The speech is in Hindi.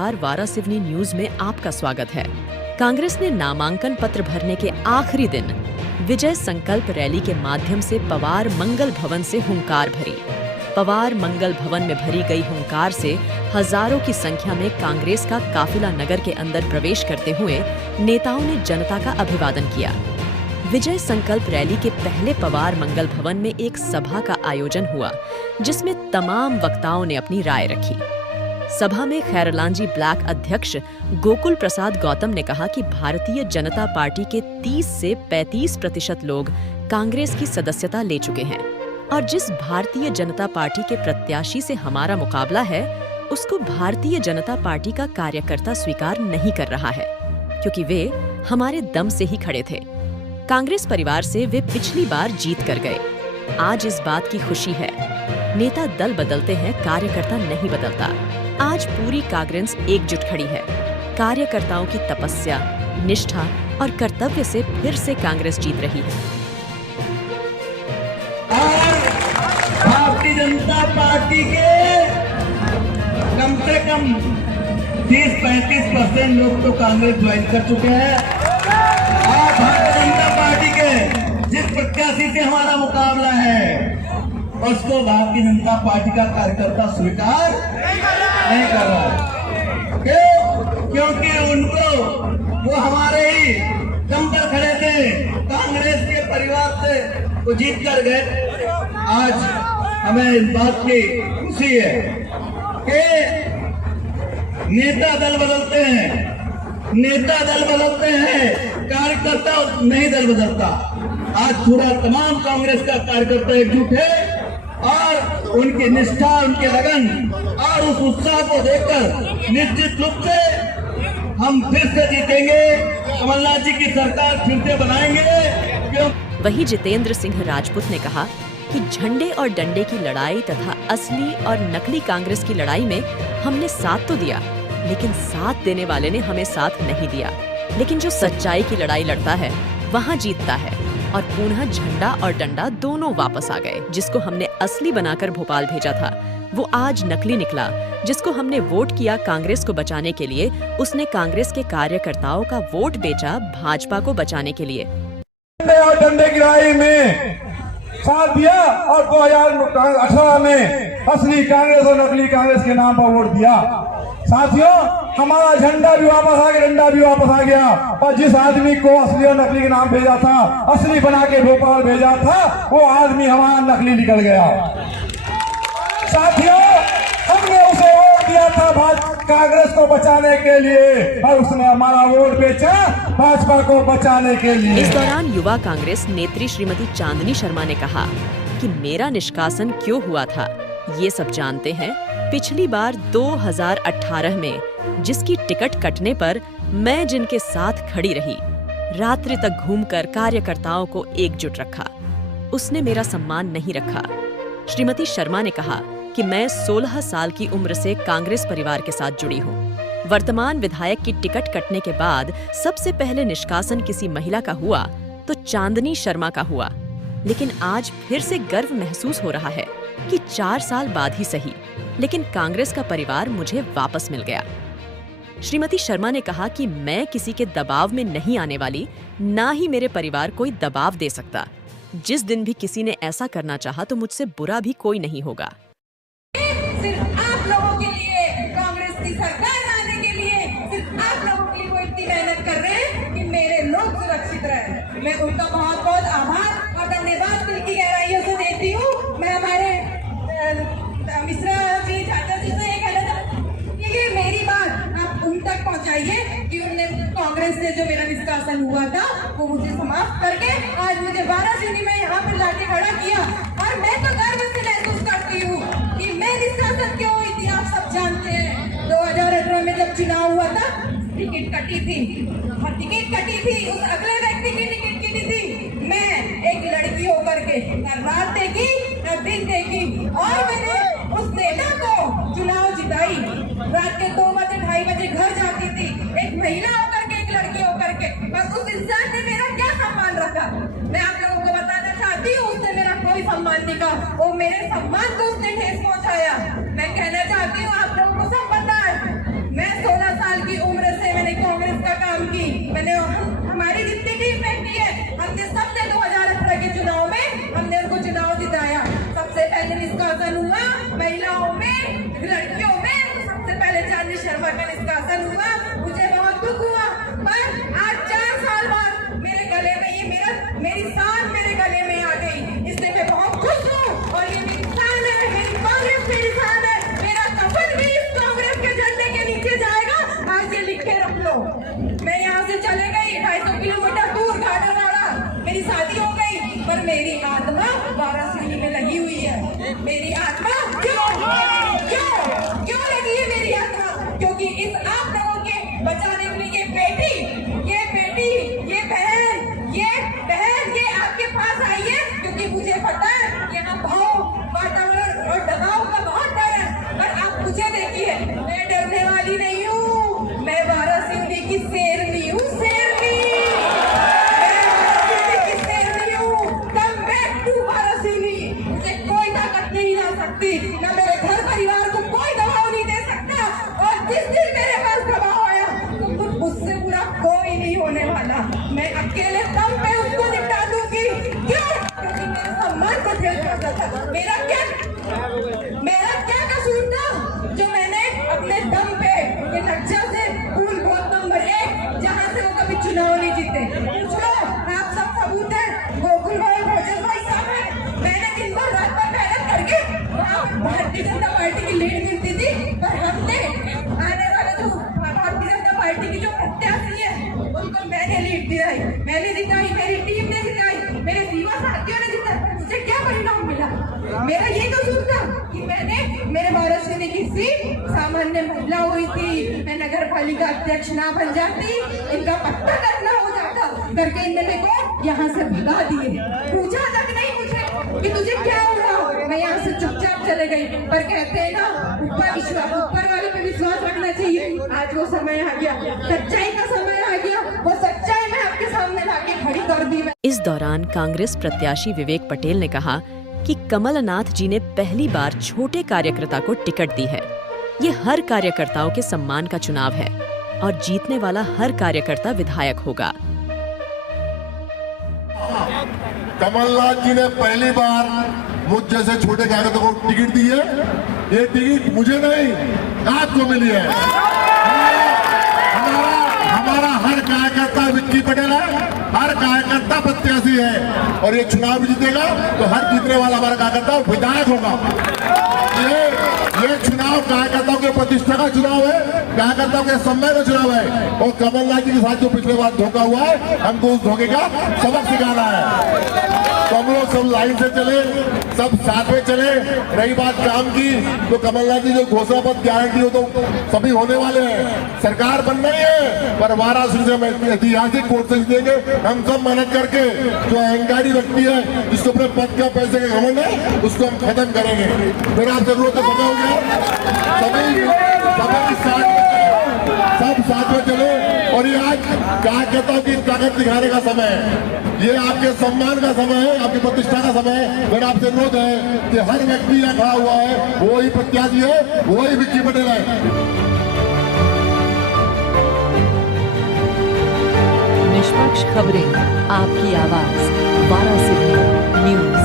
नमस्कार, वारासिवनी न्यूज में आपका स्वागत है। कांग्रेस ने नामांकन पत्र भरने के आखिरी दिन विजय संकल्प रैली के माध्यम से पवार मंगल भवन से हुंकार भरी। पवार मंगल भवन में भरी गई हुंकार से हजारों की संख्या में कांग्रेस का काफिला नगर के अंदर प्रवेश करते हुए नेताओं ने जनता का अभिवादन किया। विजय संकल्प रैली के पहले पवार मंगल भवन में एक सभा का आयोजन हुआ, जिसमें तमाम वक्ताओं ने अपनी राय रखी। सभा में खैरलांजी ब्लैक अध्यक्ष गोकुल प्रसाद गौतम ने कहा कि भारतीय जनता पार्टी के 30 से 35% लोग कांग्रेस की सदस्यता ले चुके हैं और जिस भारतीय जनता पार्टी के प्रत्याशी से हमारा मुकाबला है, उसको भारतीय जनता पार्टी का कार्यकर्ता स्वीकार नहीं कर रहा है, क्योंकि वे हमारे दम से ही खड़े थे। कांग्रेस परिवार से वे पिछली बार जीत कर गए। आज इस बात की खुशी है। नेता दल बदलते हैं, कार्यकर्ता नहीं बदलता। आज पूरी कांग्रेस एकजुट खड़ी है। कार्यकर्ताओं की तपस्या, निष्ठा और कर्तव्य से फिर से कांग्रेस जीत रही है। और भारतीय जनता पार्टी के कम से कम 30-35% लोग तो कांग्रेस ज्वाइन कर चुके हैं। और भारतीय जनता पार्टी के जिस प्रत्याशी से हमारा मुकाबला है, उसको भारतीय जनता पार्टी का कार्यकर्ता स्वीकार नहीं कर रहा। क्यों? क्योंकि उनको वो हमारे ही दम पर खड़े थे, कांग्रेस के परिवार से वो जीत कर गए। आज हमें इस बात की खुशी है कि नेता दल बदलते हैं, कार्यकर्ता नहीं दल बदलता। आज पूरा तमाम कांग्रेस का कार्यकर्ता एकजुट है और उनकी निष्ठा, उनके लगन और उस उत्साह को देखकर निश्चित रूप से हम फिर से जीतेंगे, कमलनाथ जी की सरकार फिर से बनाएंगे। वहीं जितेंद्र सिंह राजपूत ने कहा कि झंडे और डंडे की लड़ाई तथा असली और नकली कांग्रेस की लड़ाई में हमने साथ तो दिया, लेकिन साथ देने वाले ने हमें साथ नहीं दिया। लेकिन जो सच्चाई की लड़ाई लड़ता है, वहाँ जीतता है और पुनः झंडा और डंडा दोनों वापस आ गए। जिसको हमने असली बनाकर भोपाल भेजा था, वो आज नकली निकला। जिसको हमने वोट किया कांग्रेस को बचाने के लिए, उसने कांग्रेस के कार्यकर्ताओं का वोट बेचा भाजपा को बचाने के लिए। और डंडे की लड़ाई में साथ दिया और 2018 में असली कांग्रेस और नकली कांग्रेस के नाम पर वोट दिया। साथियों, हमारा झंडा भी वापस आ गया, डंडा भी वापस आ गया और जिस आदमी को असली और नकली के नाम भेजा था, असली बना के भोपाल भेजा था, वो आदमी हमारा नकली निकल गया। साथियों, हमने उसे वोट दिया था कांग्रेस को बचाने के लिए और उसने हमारा वोट बेचा भाजपा को बचाने के लिए। इस दौरान युवा कांग्रेस नेत्री श्रीमती चांदनी शर्मा ने कहा कि मेरा निष्कासन क्यों हुआ था, ये सब जानते हैं। पिछली बार 2018 में जिसकी टिकट कटने पर मैं जिनके साथ खड़ी रही, रात्रि तक घूमकर कार्यकर्ताओं को एकजुट रखा, उसने मेरा सम्मान नहीं रखा। श्रीमती शर्मा ने कहा कि मैं 16 साल की उम्र से कांग्रेस परिवार के साथ जुड़ी हूँ। वर्तमान विधायक की टिकट कटने के बाद सबसे पहले निष्कासन किसी महिला का हुआ तो चांदनी शर्मा का हुआ, लेकिन आज फिर से गर्व महसूस हो रहा है कि 4 साल बाद ही सही, लेकिन कांग्रेस का परिवार मुझे वापस मिल गया। श्रीमती शर्मा ने कहा कि मैं किसी के दबाव में नहीं आने वाली, ना ही मेरे परिवार कोई दबाव दे सकता। जिस दिन भी किसी ने ऐसा करना चाहा तो मुझसे बुरा भी कोई नहीं होगा। सिर्फ आप लोगों के लिए, कांग्रेस की सरकार लाने के लिए, सिर्फ आप लोगों के लिए वो इतनी मेहनत कर रहे हैं कि मेरे लोग सुरक्षित रहे। मैं उनका बहुत बहुत आभार और धन्यवाद दिल की गहराइयों से देती हूँ। मैं हमारे मिश्रा जी, चाचा जी से ये कहना चाहती हूँ, ये मेरी बात आप उन तक पहुँचाइए कि उनने कांग्रेस से जो मेरा निष्कासन हुआ था वो मुझे समाप्त करके आज मुझे वाराणसी में यहाँ पर लाके खड़ा किया। और मैं तो गर्व से महसूस करती हूँ कि मैं निष्कासन क्यों हुई थी, आप सब जानते हैं। 2018 में जब चुनाव हुआ था, टिकट कटी थी और टिकट कटी थी, उस अगले व्यक्ति की टिकट कटी थी। मैं एक लड़की होकर के न रात देखी न दिन देखी और मैंने उस नेता को चुनाव जिताई। रात के 2 बजे 2:30 बजे घर जाती थी, एक महिला होकर के, एक लड़की होकर के, बस उस इंसान ने मेरा क्या सम्मान रखा। मैं आप लोगों को बताना चाहती हूँ, उसने मेरा कोई सम्मान नहीं कहा, वो मेरे सम्मान को उसने ठेस पहुँचाया। मैं कहना चाहती हूँ, आप लोगों को सब पता है, मैं मैंने हमारी जितनी भी बेटी है, हमने सबने 2018 के चुनाव में हमने उनको चुनाव जिताया। सबसे पहले निष्कासन हुआ महिलाओं में, लड़कियों में, सबसे पहले चांदनी शर्मा का निष्कासन हुआ। मुझे बहुत दुख हुआ, पर आज 4 साल बाद मेरे गले में ये मेरी सांस मेरे गले में आ गई, इसलिए मैं बहुत खुश हूँ। और ये मेरी शान है, मेरी कांग्रेस मेरी शान है, मेरा कफन भी इस कांग्रेस के झंडे के नीचे जाएगा। आज ये लिख के रख लो। मैं यहाँ से चले गई 250 किलोमीटर दूर घाटानाड़ा, मेरी शादी हो गई, पर मेरी आत्मा वाराणसी में लगी हुई है। मेरी आत्मा क्यों लगी है मेरी आत्मा? क्योंकि इस आप लोगों के बचाने के लिए ये बेटी, ये बहन ये आपके पास आई है, क्योंकि मुझे पता है यहाँ भाव, वातावरण और दबाव का बहुत डर है। पर आप मुझे देखिए, मैं डरने वाली नहीं हूँ, मैं वाराणसी की शेरनी हूँ, शेरनी। मैं वाराणसी की शेरनी हूँ। Come back to Varanasi. मुझे कोई ताकत नहीं ला सकती, न मेरे घर परिवार को कोई दबाव नहीं दे सकता। और जिस दिन मेरे पास दबाव आया तो मुझसे बुरा कोई नहीं होने वाला। मैं अकेले दम पे उसको निपटा दूंगी। क्यों? क्योंकि मेरे सम्मान को ठेस पहुंचा था। मेरा क्या कसूर था जो मैंने अपने दम पे ये नक्शा से फूल बहुत नंबर 1, जहाँ से वो कभी चुनाव नहीं जीते। पूछ लो, आप सब सबूत है। गोकुल भाई, भोजन भाई साहब है। मैंने दिन भर रात भर मेहनत करके वहाँ भारतीय जनता पार्टी की लीड मिलती थी, पर हमने आने वाले जो भारतीय जनता पार्टी की जो प्रत्याशी है उनको मैंने लीड दिलाई, मैंने जिताई, मेरी टीम ने जिताई, मेरे युवा साथियों ने जिताई। मुझे क्या परिणाम मिला? मेरा ये कसूर था कि मैंने मेरे वाराणसी की सीट सामान्य महिला हुई थी, मैं नगर पालिका अध्यक्ष ना बन जाती, इनका पट्टा करना हो जाता करके इनने मेरे को यहाँ से भगा दिए। पूछा तक नहीं मुझे कि तुझे क्या हुआ। मैं यहाँ से चुपचाप चले गई। पर कहते हैं ना, ऊपर वाले पे विश्वास रखना चाहिए। आज वो समय आ गया, सच्चाई का समय आ गया। वो सच्चाई मैं आपके सामने लाके खड़ी कर दी। इस दौरान कांग्रेस प्रत्याशी विवेक पटेल ने कहा कि कमलनाथ जी ने पहली बार छोटे कार्यकर्ता को टिकट दी है। ये हर कार्यकर्ताओं के सम्मान का चुनाव है और जीतने वाला हर कार्यकर्ता विधायक होगा। कमलनाथ जी ने पहली बार मुझ जैसे छोटे कार्यकर्ता को टिकट दी है। ये टिकट मुझे नहीं, आपको मिली है। हमारा हर कार्यकर्ता विक्की पटेल है, हर कार्यकर्ता प्रत्याशी है, और ये चुनाव भी जीतेगा तो हर जीतने वाला हमारा कार्यकर्ता विधायक होगा। ये चुनाव कार्यकर्ताओं के प्रतिष्ठा का चुनाव है, कार्यकर्ताओं के सम्मान का चुनाव है। और कमलनाथ जी के साथ जो पिछले बार धोखा हुआ है, हमको उस धोखे का सबक सिखाना है। तो हम लोग सब लाइन से चले, सब साथ में चले। रही बात काम की, तो कमलनाथ जी जो घोषणा पत्र गारंटी हो तो सभी होने वाले हैं। सरकार बन रही है, पर वाराणसी से हम ऐतिहासिक वोट से जीतेंगे। हम सब मेहनत करके जो अहंकारी व्यक्ति है, जिसको अपने पद का पैसे का घमंड है, उसको हम खत्म करेंगे। फिर आप जरूरत तो समय हो गया, सभी सब साथ में चले। और ये आज कार्यकर्ताओं की ताकत दिखाने का समय है, ये आपके सम्मान का समय है, आपकी प्रतिष्ठा का समय है। मेरा आपसे अनुरोध है कि हर व्यक्ति यहाँ खड़ा हुआ है, वही प्रत्याशी है, वही विक्की पटेल है। निष्पक्ष खबरें, आपकी आवाज, वाराणसी न्यूज।